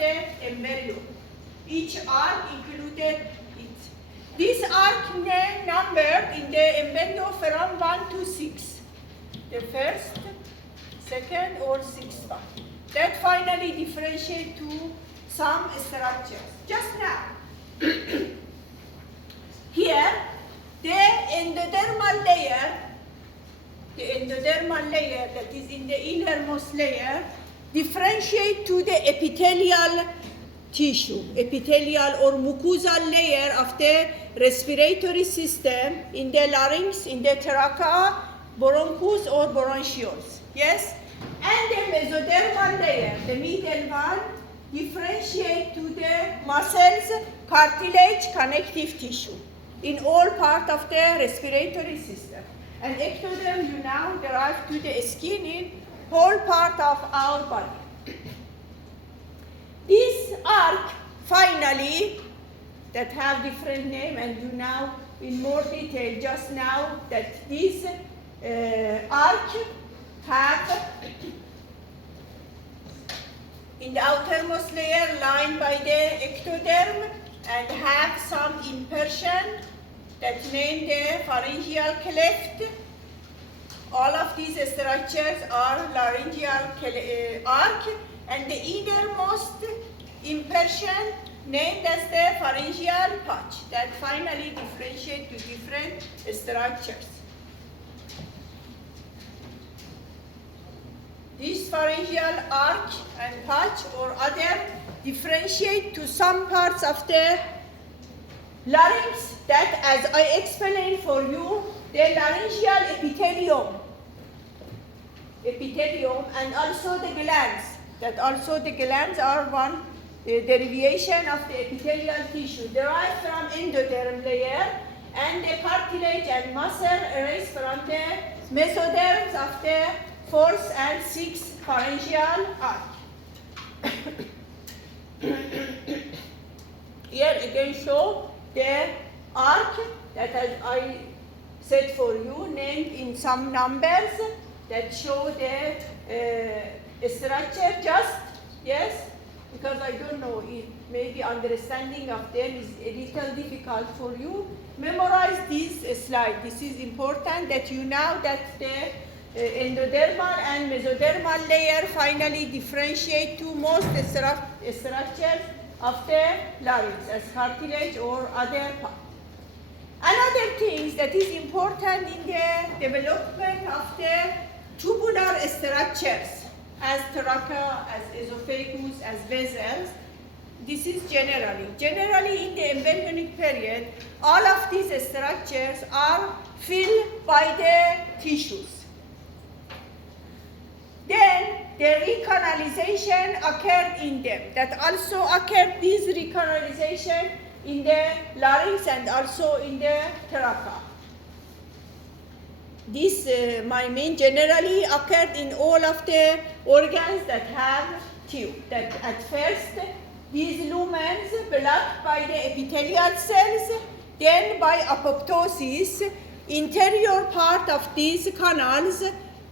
the envelope. Each arc included it. This arc numbered in the envelope from 1 to 6. The first, second, or sixth one. That finally differentiate to some structures. Just now, here, the endodermal layer that is in the innermost layer differentiate to the epithelial tissue, epithelial or mucosal layer of the respiratory system in the larynx, in the trachea, bronchus or bronchioles. Yes? And the mesodermal layer, the middle one, differentiate to the muscles, cartilage, connective tissue in all part of the respiratory system. And ectoderm you now derive to the skin in whole part of our body. This arc finally that have different name, and you now in more detail just now that this arc have in the outermost layer lined by the ectoderm and have some impression that name the pharyngeal cleft. All of these structures are laryngeal arc, and the innermost impression named as the pharyngeal pouch that finally differentiate to different structures. This pharyngeal arch and pouch or other differentiate to some parts of the larynx that, as I explained for you, the laryngeal epithelium and also the glands. That also the glands are one derivation of the epithelial tissue derived from endoderm layer, and the cartilage and muscle arise from the mesoderms of the fourth and sixth pharyngeal arch. Here again show the arc that I said for you, named in some numbers that show the structure just, yes, because I don't know, it maybe understanding of them is a little difficult for you. Memorize this slide. This is important that you know that the endodermal and mesodermal layer finally differentiate to most structures of the larynx as cartilage or other part. Another thing that is important in the development of the tubular structures as trachea, as esophagus, as vessels, this is generally in the embryonic period, all of these structures are filled by the tissues. Then the recanalization occurred in them. That also occurred, this recanalization in the larynx and also in the trachea. This generally occurred in all of the organs that have tube. That at first, these lumens blocked by the epithelial cells, then by apoptosis, interior part of these canals,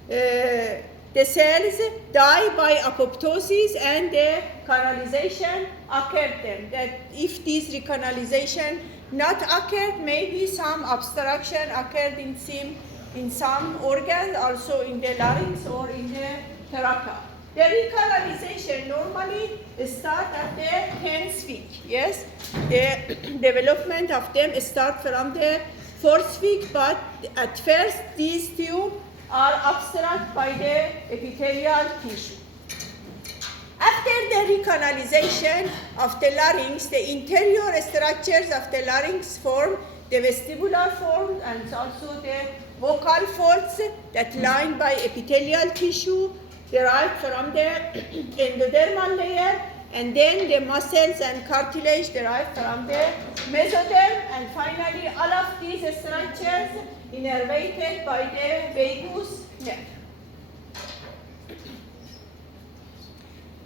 the cells die by apoptosis and the canalization occurred then. That if this recanalization not occurred, maybe some obstruction occurred in some organs, also in the larynx or in the trachea. The recanalization normally starts at the 10th week. Yes, the development of them starts from the 4th week, but at first these tubes are obstructed by the epithelial tissue. After the recanalization of the larynx, the interior structures of the larynx form the vestibular fold and also the vocal folds that lined by epithelial tissue derived from the endodermal layer, and then the muscles and cartilage derived from the mesoderm, and finally all of these structures innervated by the vagus nerve.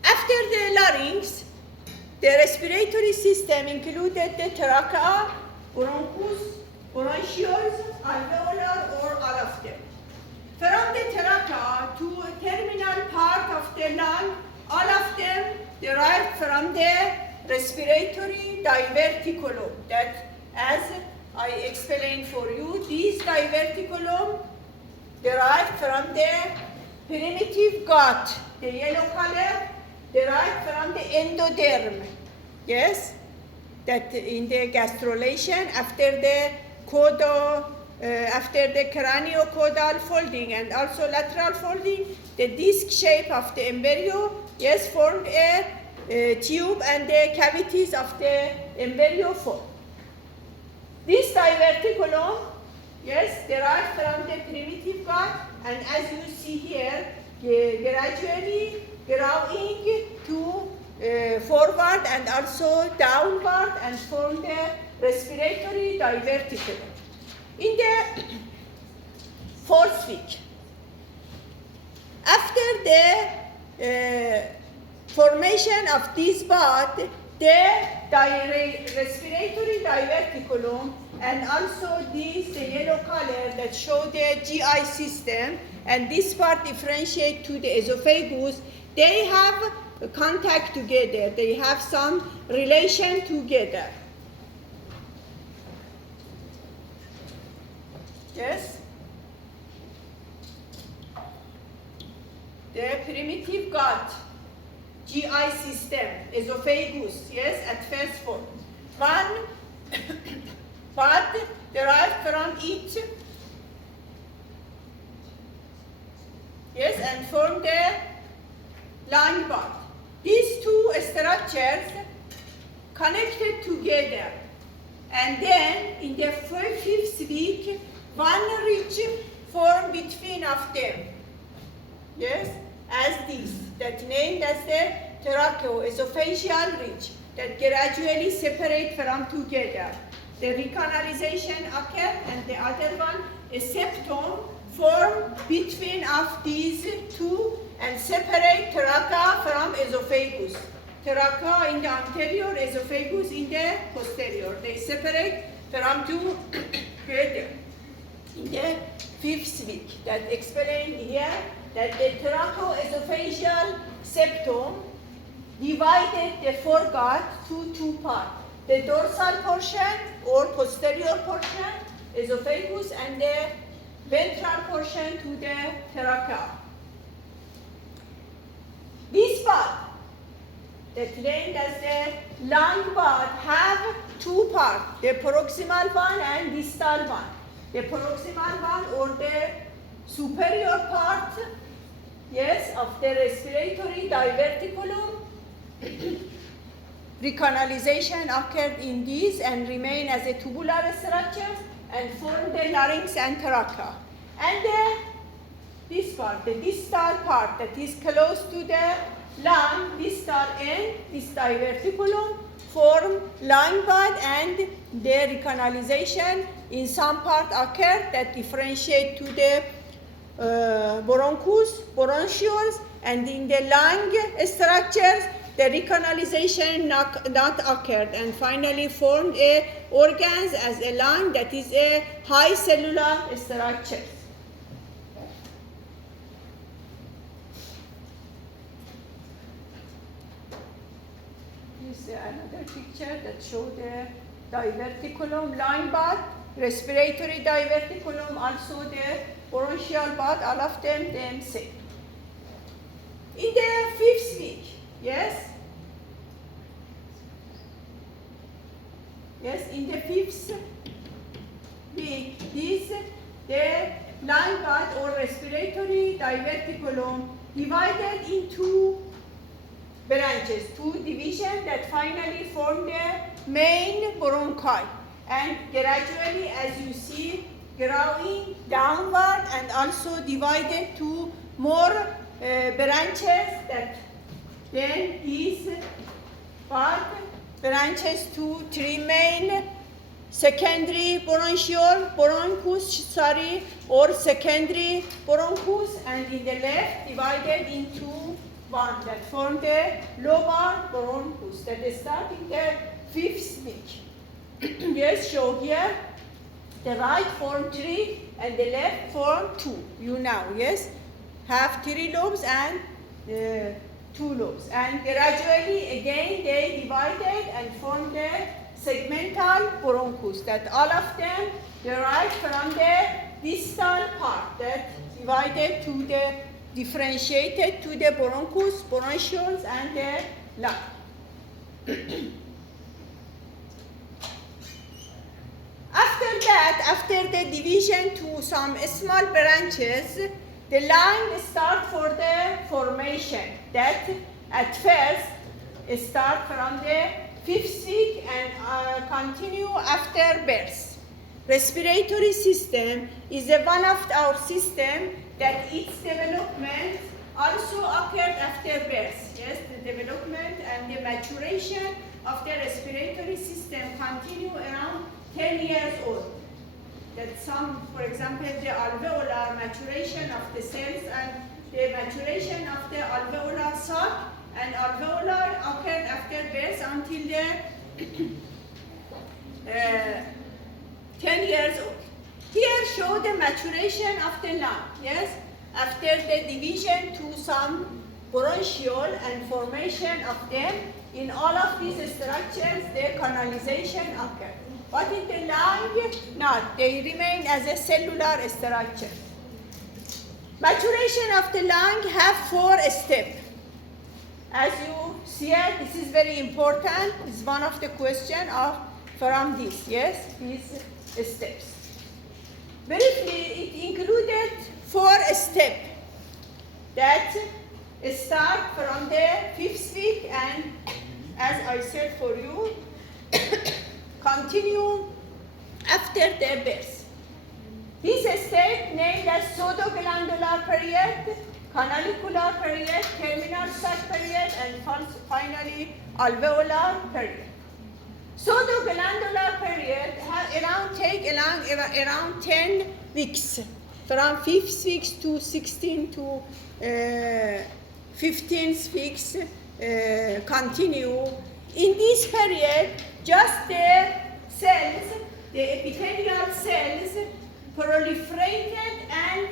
After the larynx, the respiratory system included the trachea, bronchus, bronchioles, alveolar, or all of them. From the trachea to a terminal part of the lung, all of them derived derived from the respiratory diverticulum. That, as I explained for you, this diverticulum derived from the primitive gut, the yellow color, derived from the endoderm. Yes, that in the gastrulation after the after the craniocaudal folding and also lateral folding, the disc shape of the embryo, yes, formed a tube and the cavities of the embryo form. This diverticulum, yes, derived from the primitive gut, and as you see here, gradually growing to forward and also downward and form the respiratory diverticulum. In the fourth week, after the formation of this bud, the respiratory diverticulum and also this the yellow color that show the GI system, and this part differentiate to the esophagus, they have contact together, they have some relation together. Yes? The primitive gut, GI system, esophagus, yes, at first form. One bud derived from it, yes, and form the lung bud. These two structures connected together, and then in the fifth week, one ridge formed between of them. Yes, as this, that named as the tracheoesophageal ridge, that gradually separate from together. The recanalization occurred, and the other one, a septum, form between of these two and separate trachea from esophagus. Trachea in the anterior, esophagus in the posterior. They separate from together. In the fifth week, that explained here that the tracheoesophageal septum divided the foregut to two parts. The dorsal portion or posterior portion, esophagus, and the ventral portion to the trachea. This part, that named as the lung bud, have two parts, the proximal one and distal one. The proximal one, or the superior part, yes, of the respiratory diverticulum, recanalization occurred in these and remain as a tubular structure and form the larynx and trachea. And this part, the distal part that is close to the lung, distal end, this diverticulum, form lung bud, and the recanalization in some part occurred that differentiate to the bronchus, bronchioles, and in the lung structures, the recanalization not occurred, and finally formed a organs as a lung that is a high cellular structure. This is another picture that shows the diverticulum, lung bud, respiratory diverticulum, also the bronchial bud, all of them same. In the fifth week, yes? Yes, in the fifth week, the lung bud or respiratory diverticulum divided into branches, two divisions that finally form the main bronchi. And gradually, as you see, growing downward and also divided to more branches that then these bud branches to three main secondary bronchus, or secondary bronchus, and in the left divided into one that form the lobar bronchus that start in the fifth week. Yes, show here. The right form 3 and the left form 2. You now, yes, have 3 lobes and two lobes. And gradually, again, they divided and formed the segmental bronchus, that all of them derived from the distal part that divided to the differentiated to the bronchus, bronchioles, and the lung. After that, after the division to some small branches, the line start for the formation that at first start from the fifth week and continue after birth. Respiratory system is one of our system that its development also occurred after birth. Yes, the development and the maturation of the respiratory system continue around 10 years old. That some, for example, the alveolar maturation of the cells and the maturation of the alveolar sac and alveolar occurred after birth until the 10 years old. Here show the maturation of the lung, yes? After the division to some bronchiole and formation of them, in all of these structures, the canalization occurs. But in the lung, not. They remain as a cellular structure. Maturation of the lung have 4 steps. As you see, this is very important. It's one of the questions from this, yes, these steps. Briefly, it included 4 steps that start from the 5th week and, as I said for you, continue after the birth. This state named as pseudoglandular period, canalicular period, terminal sac period, and finally alveolar period. Pseudoglandular period take around 10 weeks, from 5th weeks to 16 to 15th weeks continue. In this period, just the cells, the epithelial cells, proliferated and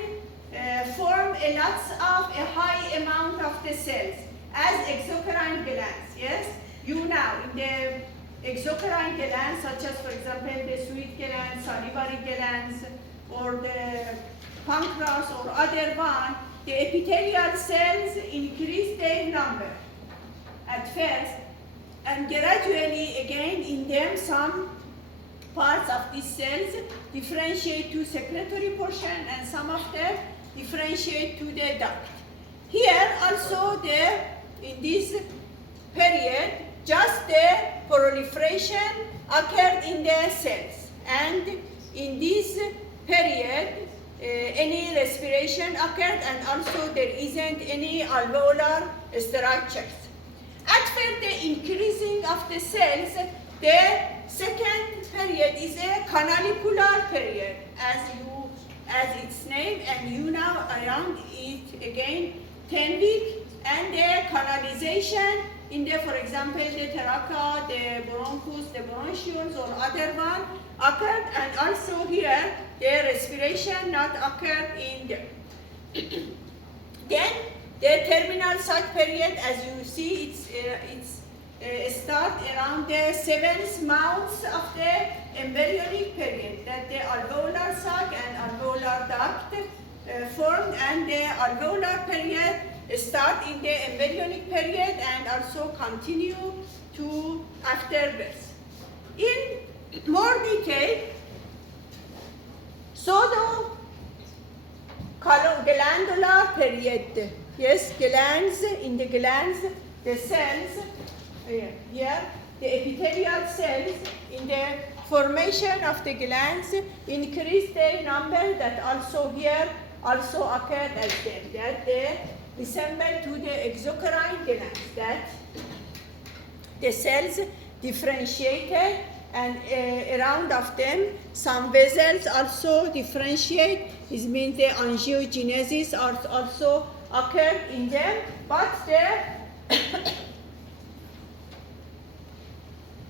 form a high amount of the cells as exocrine glands. Yes, you know, in the exocrine glands, such as, for example, the sweat glands, salivary glands, or the pancreas or other one, the epithelial cells increase their number at first, and gradually again in them some parts of these cells differentiate to secretory portion and some of them differentiate to the duct. Here also in this period just the proliferation occurred in the cells, and in this period any respiration occurred, and also there isn't any alveolar structures. After the increasing of the cells, the second period is a canalicular period, as its name, and you know around it again 10 weeks, and the canalization in the, for example, the trachea, the bronchus, the bronchioles, or other one occurred, and also here the respiration not occurred in them. Then the terminal sac period, as you see, it's start around the 7th month of the embryonic period, that the alveolar sac and alveolar duct formed, and the alveolar period start in the embryonic period and also continue to after birth. In more detail, pseudoglandular period. Yes, glands, in the glands, the cells, here, the epithelial cells in the formation of the glands increase their number, that also here also occurred as them, that they resemble to the exocrine glands, that the cells differentiated, and around of them some vessels also differentiate. This means the angiogenesis also occurred in them, but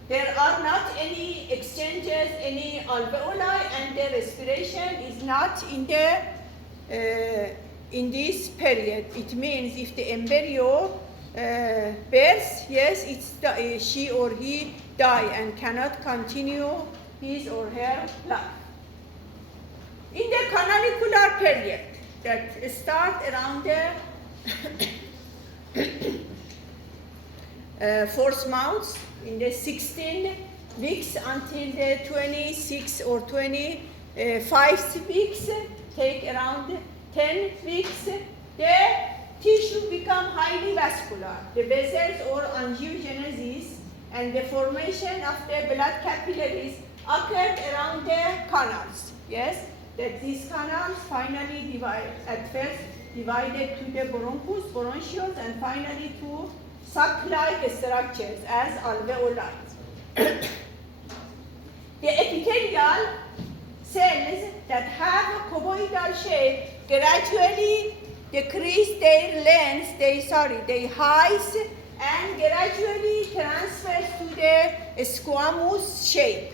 there are not any exchanges, any alveoli, and the respiration is not in the in this period. It means if the embryo birth, yes, she or he die and cannot continue his or her life. In the canonicular period that start around the 4th month, in the 16 weeks until the 26 or 25 weeks, take around 10 weeks, the tissue become highly vascular. The vessels or angiogenesis and the formation of the blood capillaries occurred around the canals. Yes, that these canals finally divided to the bronchioles, and finally to sac-like structures as alveoli. The epithelial cells that have a cuboidal shape gradually decrease their length, their height, and gradually transfer to the squamous shape,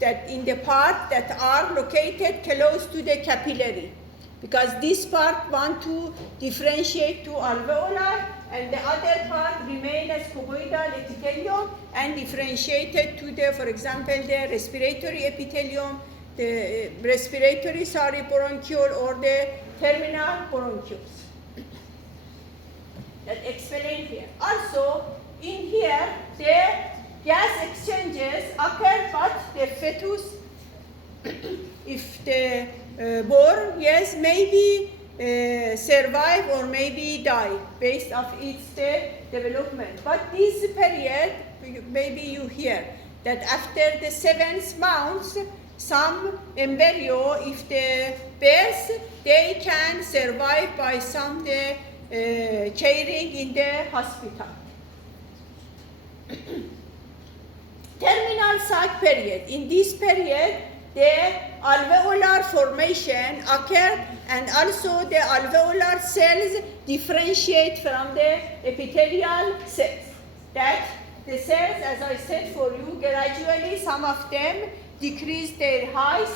that in the part that are located close to the capillary, because this part want to differentiate to alveoli, and the other part remain as cuboidal epithelium and differentiated to the, for example, the respiratory epithelium, the respiratory bronchiole, or the terminal bronchioles. That explained here. Also, in here, the gas exchanges occur, but the fetus, if the born, yes, maybe survive or maybe die based on its development. But this period, maybe you hear that after the 7th month, some embryo, if the birth, they can survive by some caring in the hospital. Terminal sac period. In this period, the alveolar formation occur, and also the alveolar cells differentiate from the epithelial cells. That the cells, as I said for you, gradually some of them decrease their height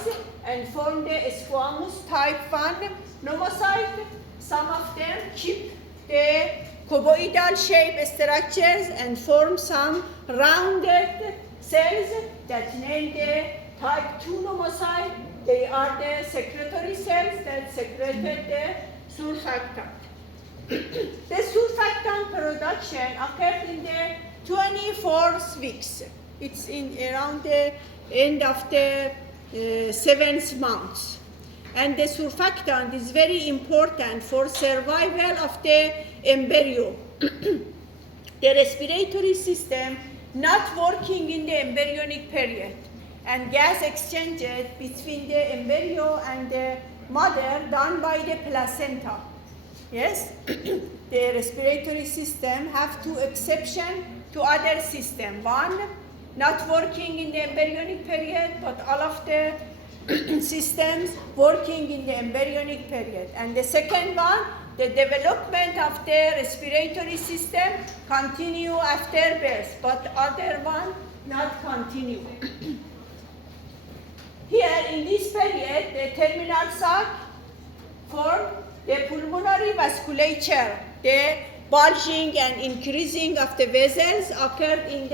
and form the squamous type 1 pneumocyte. Some of them keep the cuboidal shape structures and form some rounded cells that name the type 2 pneumocyte. They are the secretory cells that secreted the surfactant. The surfactant production occurred in the 24th weeks. It's in around the end of the 7th month. And the surfactant is very important for survival of the embryo. The respiratory system not working in the embryonic period, and gas exchanges between the embryo and the mother done by the placenta. Yes, the respiratory system have two exceptions to other system. One, not working in the embryonic period, but all of the systems working in the embryonic period. And the second one, the development of the respiratory system continue after birth, but other one not continue. Here in this period, the terminal sac form the pulmonary vasculature. The bulging and increasing of the vessels occurred in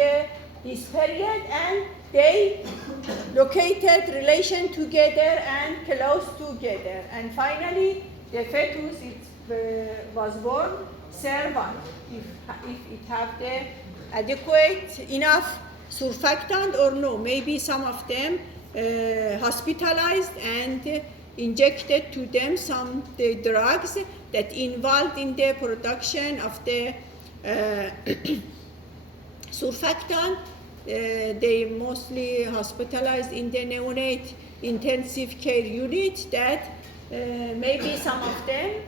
this period, and they located relation together and close together. And finally, the fetus was born, survived if it have the adequate enough surfactant or no. Maybe some of them hospitalized and injected to them some the drugs that involved in the production of the surfactant. They mostly hospitalized in the neonate intensive care unit, that maybe some of them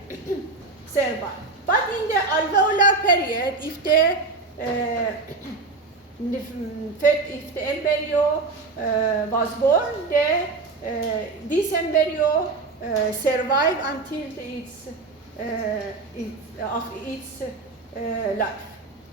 survive. But in the alveolar period, if the embryo was born, this embryo survive until its life.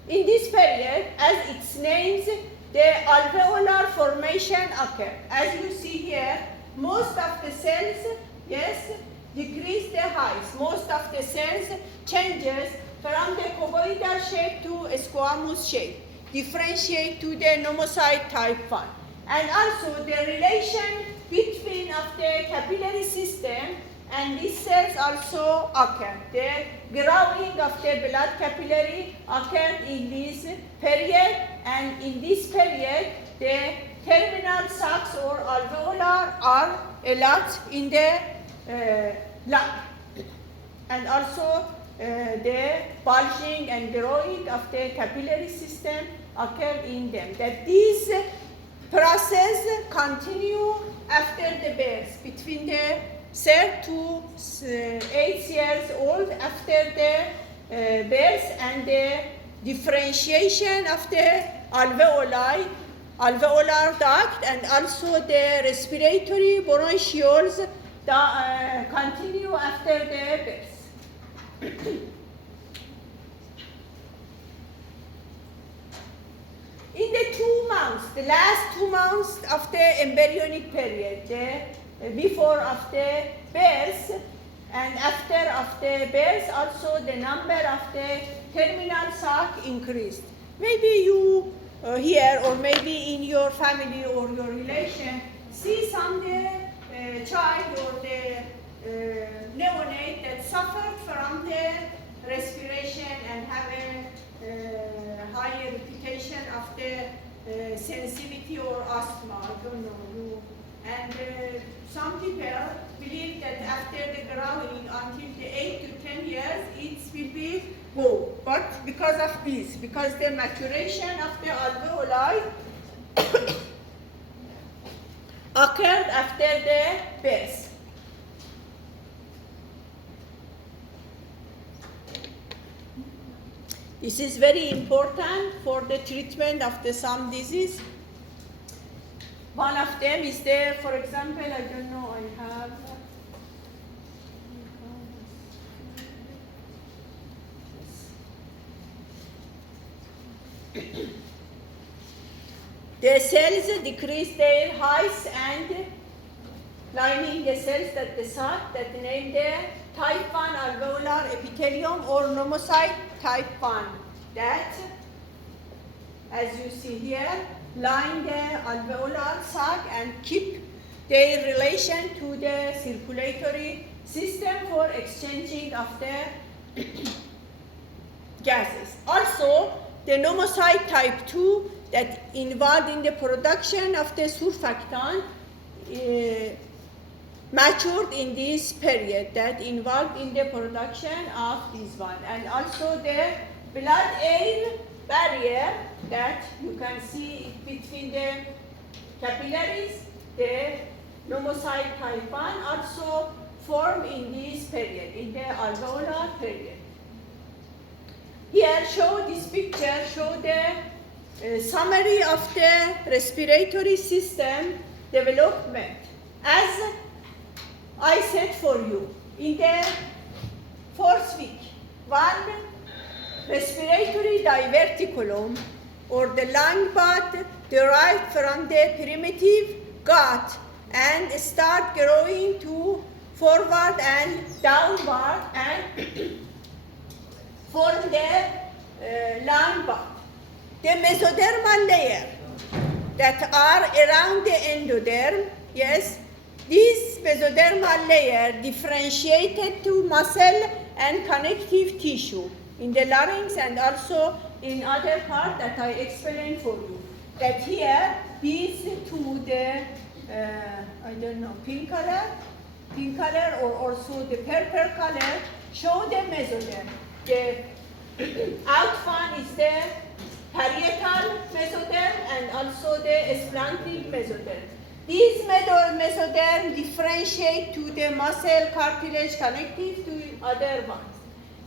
In this period, as its names, the alveolar formation occur. As you see here, most of the cells, yes, decrease the height. Most of the cells changes from the cuboidal shape to squamous shape, differentiate to the pneumocyte type 1. And also the relation between of the capillary system and these cells also occurred. The growing of the blood capillary occurred in this period, and in this period the terminal sacs or alveolar are a lot in the lung. And also the bulging and growing of the capillary system occurred in them. That this process continue after the birth, between the 3 to 8 years old after the birth, and the differentiation of the alveolar duct and also the respiratory bronchioles continue after the birth. In the 2 months, the last 2 months of the embryonic period, before of the birth and after of the birth, also the number of the terminal sac increased. Maybe you here or maybe in your family or your relation see some child or the neonate that suffered from the respiration and have a higher reputation of the sensitivity or asthma. I don't know. And some people believe that after the growing until the 8 to 10 years, it will be go. But because of this, because the maturation of the alveoli occurred after the birth. This is very important for the treatment of the some disease. One of them is there, for example, I don't know, I have the cells decrease their height and lining the cells that the sac that name the type 1 alveolar epithelium or pneumocyte type 1 that, as you see here, line the alveolar sac and keep their relation to the circulatory system for exchanging of the gases. Also, the pneumocyte type 2 that involved in the production of the surfactant matured in this period that involved in the production of this one. And also the blood-air barrier that you can see between the capillaries, the pneumocyte type 1 also formed in this period, in the alveolar period. Here this picture show the summary of the respiratory system development. As I said for you, in the 4th week, one respiratory diverticulum or the lung bud derived from the primitive gut and start growing to forward and downward and form the lung bud. The mesodermal layer that are around the endoderm, yes, this mesodermal layer differentiated to muscle and connective tissue in the larynx and also in other part that I explained for you. That here, these two, the, I don't know, pink color or also the purple color show the mesoderm. The out one is the parietal mesoderm and also the splanchnic mesoderm. These mesoderm differentiate to the muscle cartilage connective to other ones.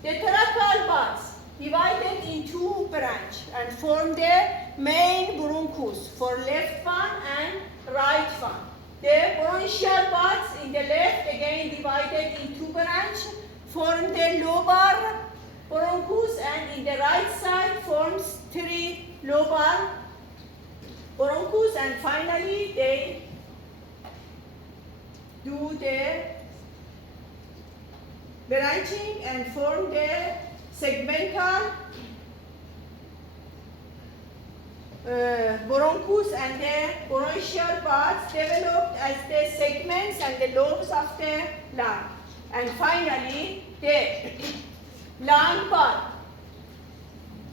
The tracheal buds divided in two branches and form the main bronchus for left one and right one. The bronchial buds in the left again divided in two branches form the lobar bronchus, and in the right side forms three lobar bronchus, and finally they do the branching and form the segmental bronchus and the bronchial parts developed as the segments and the lobes of the lung. And finally, the lung part,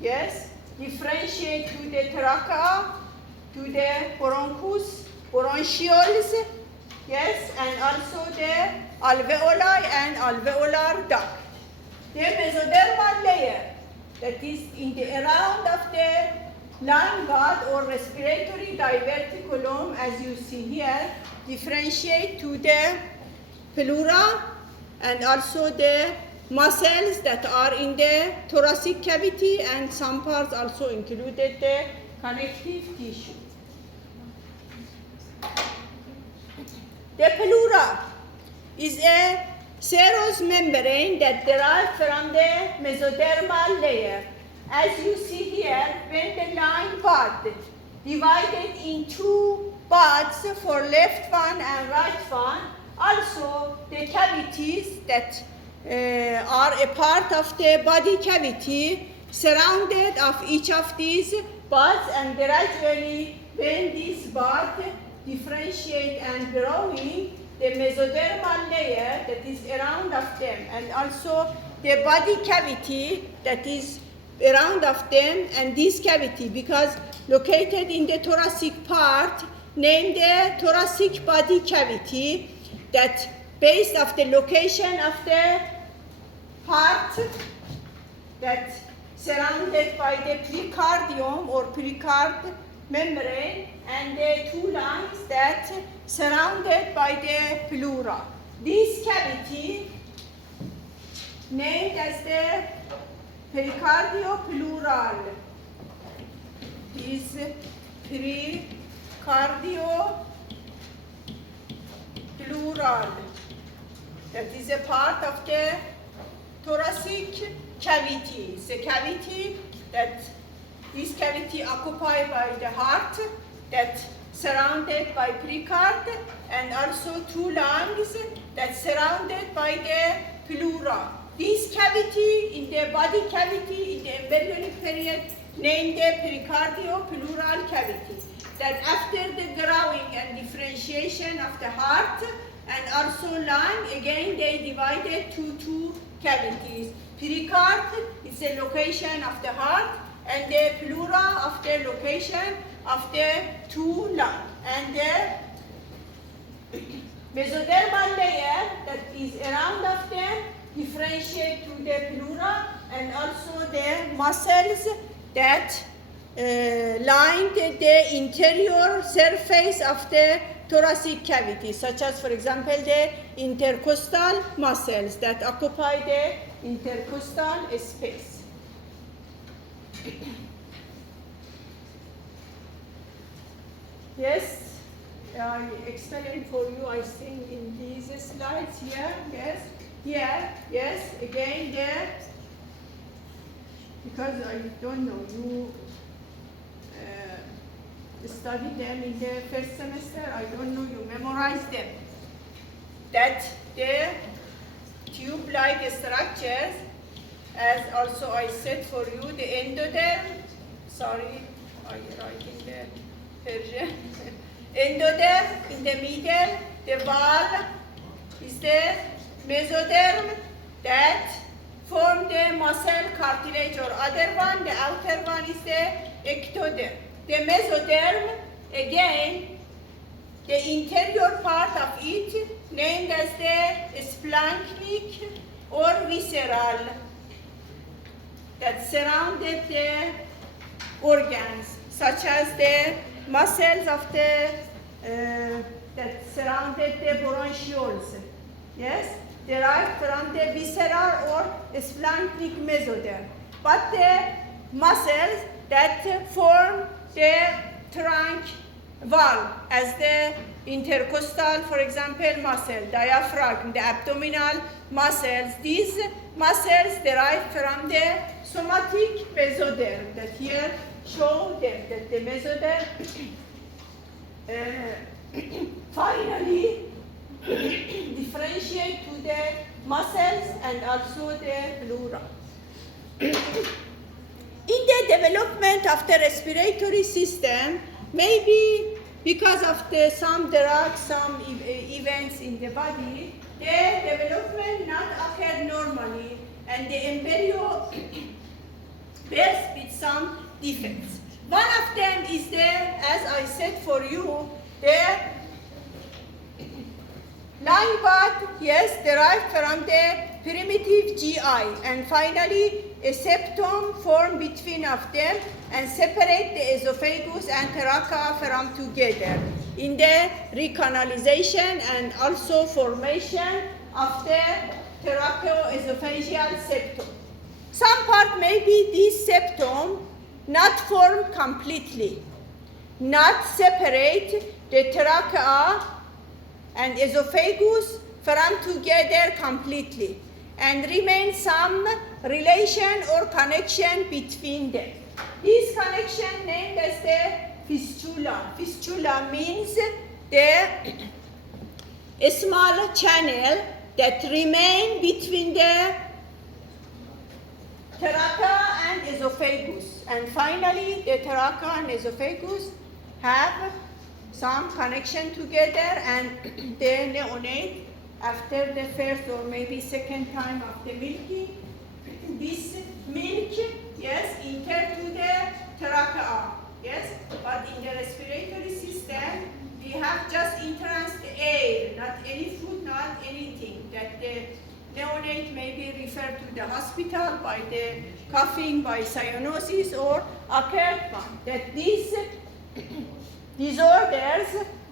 yes, differentiate to the trachea, to the bronchus, bronchioles, yes, and also the alveoli and alveolar duct. The mesodermal layer that is in the around of the lung guard or respiratory diverticulum, as you see here, differentiate to the pleura and also the muscles that are in the thoracic cavity, and some parts also included the connective tissue. The pleura is a serous membrane that derives from the mesodermal layer. As you see here, when the lung part divided in two parts for left one and right one, also the cavities that are a part of the body cavity surrounded of each of these parts, and gradually when this bud differentiate and growing, the mesodermal layer that is around of them and also the body cavity that is around of them, and this cavity because located in the thoracic part named the thoracic body cavity, that based of the location of the heart that surrounded by the pericardium or pericard membrane and the two lungs that surrounded by the pleura. This cavity named as the pericardio-pleural is pericardio-pleural. That is a part of the thoracic cavity. It's a cavity that this cavity occupied by the heart that surrounded by pericard and also two lungs that surrounded by the pleura. This cavity in the body cavity in the embryonic period named the pericardio-pleural cavity. That after the growing and differentiation of the heart and also lung, again they divided to two cavities. Pericard is the location of the heart and the pleura of the location of the two lungs. And the mesodermal layer that is around of them differentiate to the pleura and also the muscles that lined the interior surface of the thoracic cavity, such as, for example, the intercostal muscles that occupy the intercostal space. Yes, I explained for you, I think, in these slides here. Yes, here, yes, again there, because I don't know, you studied them in the first semester, I don't know, you memorized them. That the tube-like structures, as also I said for you, the endoderm, sorry, I write in the Persian, endoderm in the middle, the wall is the mesoderm that form the muscle, cartilage or other one, the outer one is the ectoderm. The mesoderm, again, the interior part of it, named as the splanchnic or visceral, that surrounded the organs, such as the muscles of the, that surrounded the bronchioles, yes, derived from the visceral or splanchnic mesoderm. But the muscles that form the trunk wall, as the intercostal, for example, muscle, diaphragm, the abdominal muscles, these muscles derive from the somatic mesoderm that here show them, that the mesoderm finally differentiate to the muscles and also the pleura. In the development of the respiratory system, maybe because of some drugs, some events in the body, the development not occur normally, and the embryo bears with some defects. One of them is there, as I said for you, the line bud, yes, derived from the primitive GI, and finally a septum formed between of them and separate the esophagus and trachea from together in the recanalization and also formation of the tracheoesophageal septum. Some part maybe this septum not form completely, not separate the trachea and esophagus from together completely, and remain some relation or connection between them. This connection named as the fistula. Fistula means the small channel that remain between the trachea and esophagus. And finally, the trachea and esophagus have some connection together, and the neonate, after the first or maybe second time of the milking, this milk, yes, enter to the trachea, yes, but in the respiratory system, we have just entrance air, not any food, not anything, that the neonate may be referred to the hospital by the coughing, by cyanosis, or occurred one. That these disorders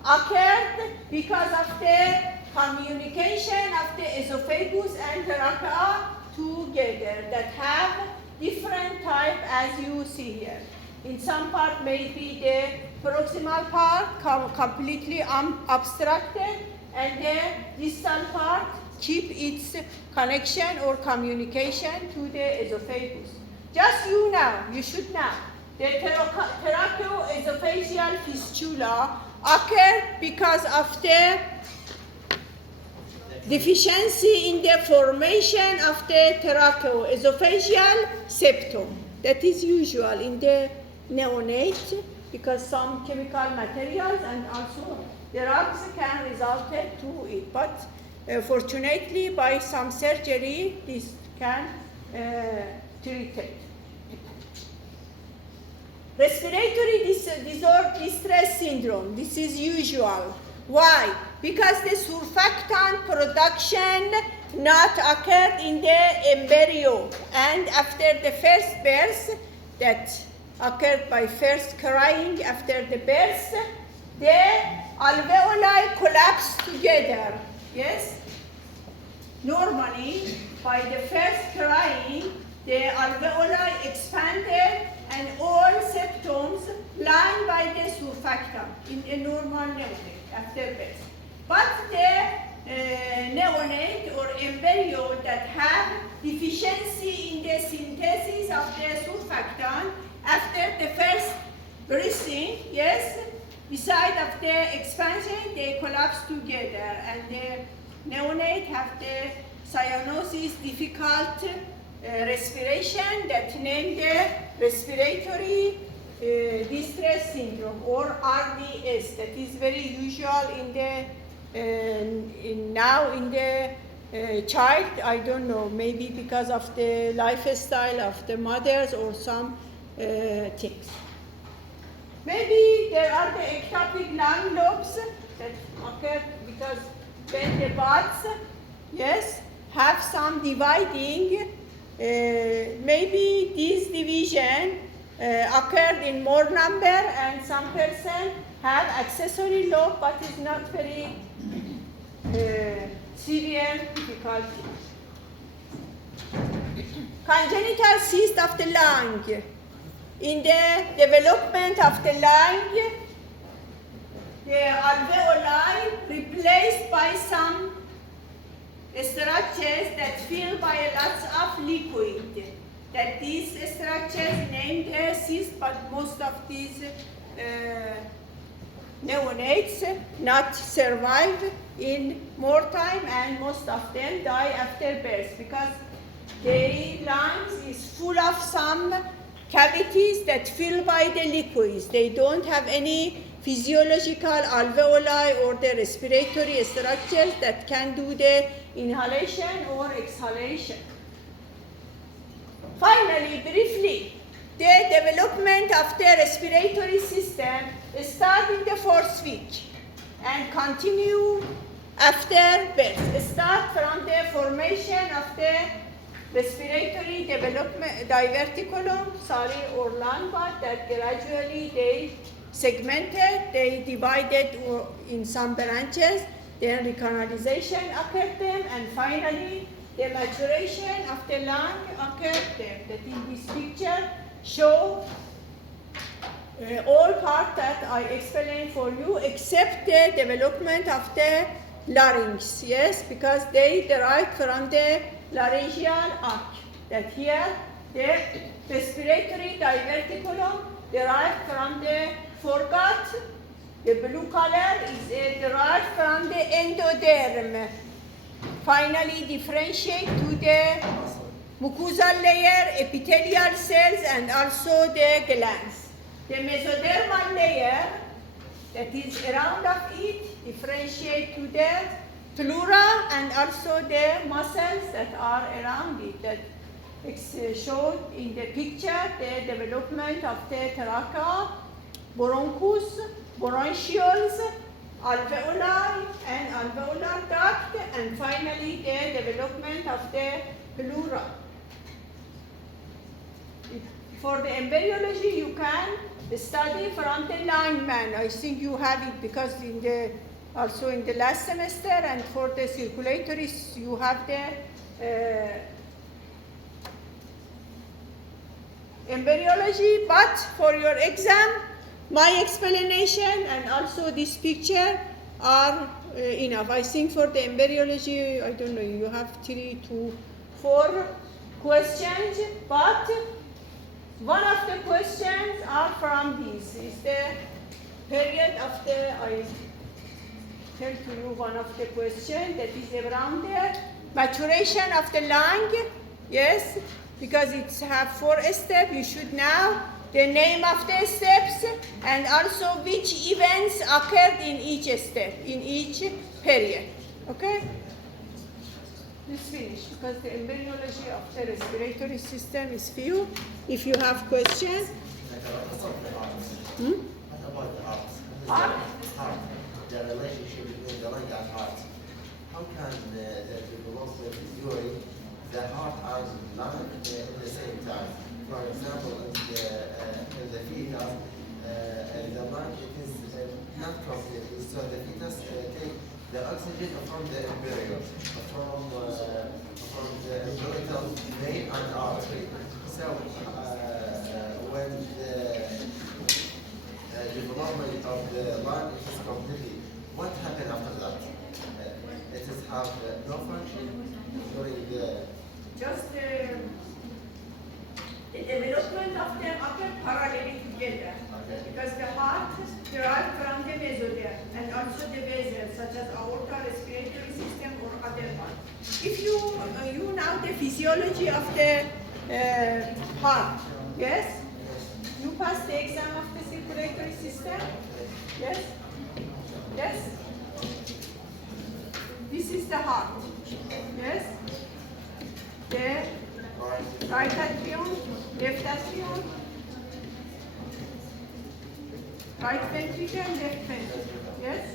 occurred because of the communication of the esophagus and trachea together that have different type as you see here. In some part maybe the proximal part completely obstructed, and the distal part keep its connection or communication to the esophagus. Just you should know, the tracheoesophageal fistula occur because of the deficiency in the formation of the tracheoesophageal septum. That is usual in the neonate because some chemical materials and also drugs can result to it. But fortunately, by some surgery, this can treat it. Respiratory distress syndrome, this is usual. Why? Because the surfactant production not occurred in the embryo, and after the first birth, that occurred by first crying after the birth, the alveoli collapse together, yes? Normally, by the first crying, the alveoli expanded and all septums lined by the surfactant in a normal neonate after birth. But the neonate or embryo that have deficiency in the synthesis of the surfactant after the first breathing, yes, beside of the expansion, they collapse together, and the neonate have the cyanosis, difficult respiration, that named the respiratory distress syndrome, or RDS. That is very usual in the now in the child. I don't know, maybe because of the lifestyle of the mothers or some things. Maybe there are the ectopic lung lobes that occur because when the buds, yes, have some dividing, maybe this division occurred in more number, and some person have accessory lobe, but it's not very severe difficulty. Congenital cyst of the lung. In the development of the lung, the alveoli replaced by some structures that filled by lots of liquid. That these structures named cyst, but most of these neonates not survive in more time, and most of them die after birth because the lungs is full of some cavities that fill by the liquids. They don't have any physiological alveoli or the respiratory structures that can do the inhalation or exhalation. Finally, briefly, the development of the respiratory system starts in the fourth week and continue after birth. Start from the formation of the respiratory development diverticulum, or lung bud that gradually they segmented, they divided in some branches, then recanalization occurred them, and finally the maturation of the lung occurred them. That in this picture show all parts that I explained for you except the development of the larynx, yes, because they derive from the laryngeal arch. That here the respiratory diverticulum derived from the foregut. The blue color is derived from the endoderm. Finally differentiate to the mucosal layer, epithelial cells, and also the glands. The mesodermal layer that is around of it differentiate to the pleura and also the muscles that are around it. That is shown in the picture, the development of the trachea, bronchus, bronchioles, alveoli and alveolar duct, and finally the development of the pleura. For the embryology, you can study from the lineman. I think you have it because also in the last semester, and for the circulatories, you have the embryology. But for your exam, my explanation and also this picture are enough. I think for the embryology, I don't know, you have 3 to 4 questions, but one of the questions are from this. Is the period of the, I tell to you one of the questions that is around the maturation of the lung, yes, because it's have 4 steps. You should know the name of the steps and also which events occurred in each step, in each period. Okay? Let's finish because the embryology of the respiratory system is few. If you have questions. What about the heart? Heart? Heart. The relationship between the lung and heart. How can the development during the heart and lung at the same time? For example, in the fetus, the lung it is not completely, so the fetus take the oxygen from the embryo, from the umbilical vein and artery. So when the development of the lung is completely, what happened after that? It is have no function during the The development of them occur parallelly together. Okay. Because the heart derived from the mesoderm and also the vessels such as aorta, respiratory system or other one. If you know the physiology of the heart, yes? You pass the exam of the circulatory system? Yes? Yes? This is the heart. Yes? The right atrium, left atrium, right ventricle, left ventricle. Yes?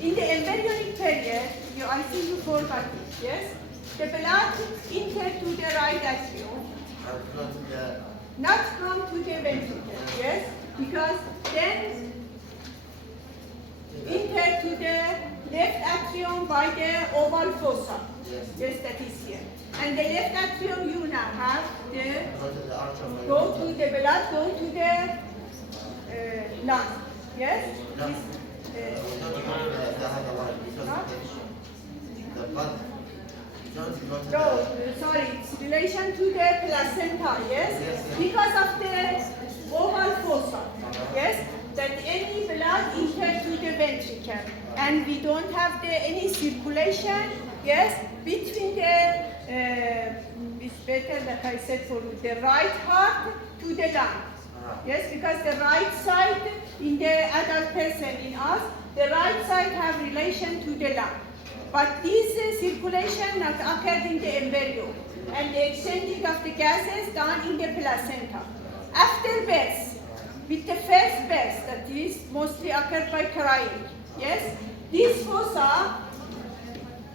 In the embryonic period, I think you forgot it. Yes? The blood enter to the right atrium, not come to the ventricle. Yes? Because then enter to the left atrium by the oval fossa. Yes, that is here. And the left atrium, you now have the go to the blood, go to the lung. Yes? No, sorry, it's relation to the placenta, yes? Because of the oval fossa, yes? That any blood enter to the ventricle. And we don't have any circulation, yes, between the it's better that I said for the right heart to the lung. Yes, because the right side in the adult person in us, the right side have relation to the lung. But this circulation not occurred in the embryo, and the exchanging of the gases done in the placenta. After birth, with the first birth, that is mostly occurred by crying, yes, this fossa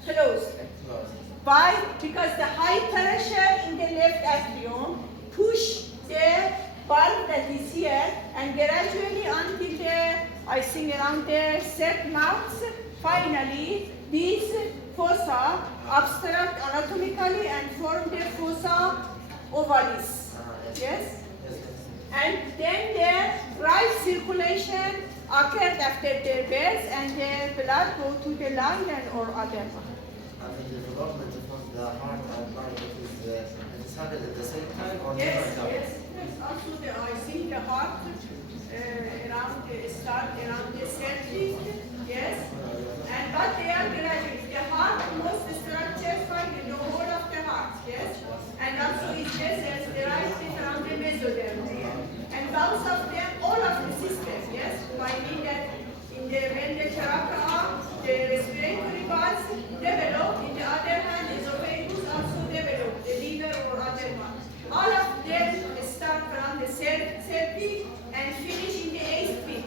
closed. Why? Because the high pressure in the left atrium push the valve that is here, and gradually until the, I think around the third month, finally this fossa obstruct anatomically and form the fossa ovalis. Yes? And then the right circulation occurred after the birth, and the blood go to the lung and or other one. I mean, the development of the heart and lung, it is happened at the same time or Yes, different time? yes. Also, I think the heart start around the third yes. And but they are gradually. The heart most structures find in the whole of the heart, yes. And also it says the right is around the mesoderm. And both of them, all of the system, yes. Finding that in the when the trachea, the respiratory valves develop. In the other hand, esophagus also develop, the liver or other one. All of them start from the third peak and finish in the eighth peak.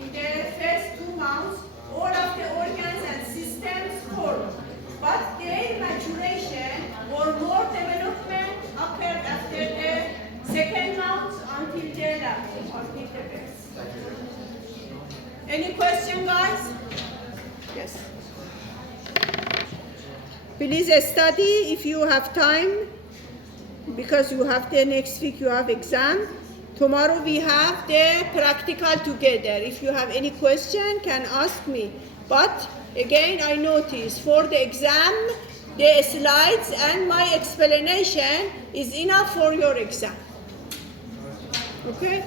In the first 2 months, all of the organs and systems form, but their maturation or more development occurred after the second month until the last, until the birth. Any question, guys? Yes. Please study if you have time, because you have the next week you have exam. Tomorrow we have the practical together. If you have any question, can ask me. But again, I notice for the exam, the slides and my explanation is enough for your exam. Okay?